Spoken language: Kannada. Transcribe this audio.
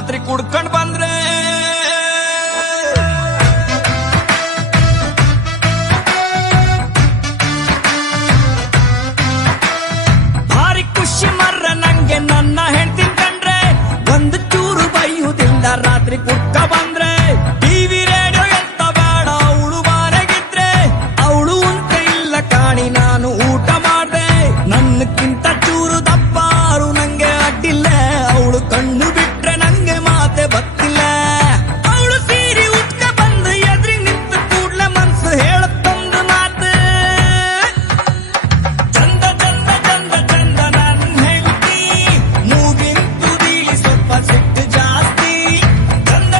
ರಾತ್ರಿ ಕುಡ್ಕೊಂಡ್ ಬಂದ್ರೆ ಭಾರಿ ಖುಷಿ ಮರ್ರ ನಂಗೆ ನನ್ನ ಹೆಂಡ್ತಿ ಕಂಡ್ರೆ ಒಂದು ಚೂರು ಬೈಯುವುದಿಲ್ಲ ರಾತ್ರಿ ಕುಡ್ಕ ಬಂದ್ರೆ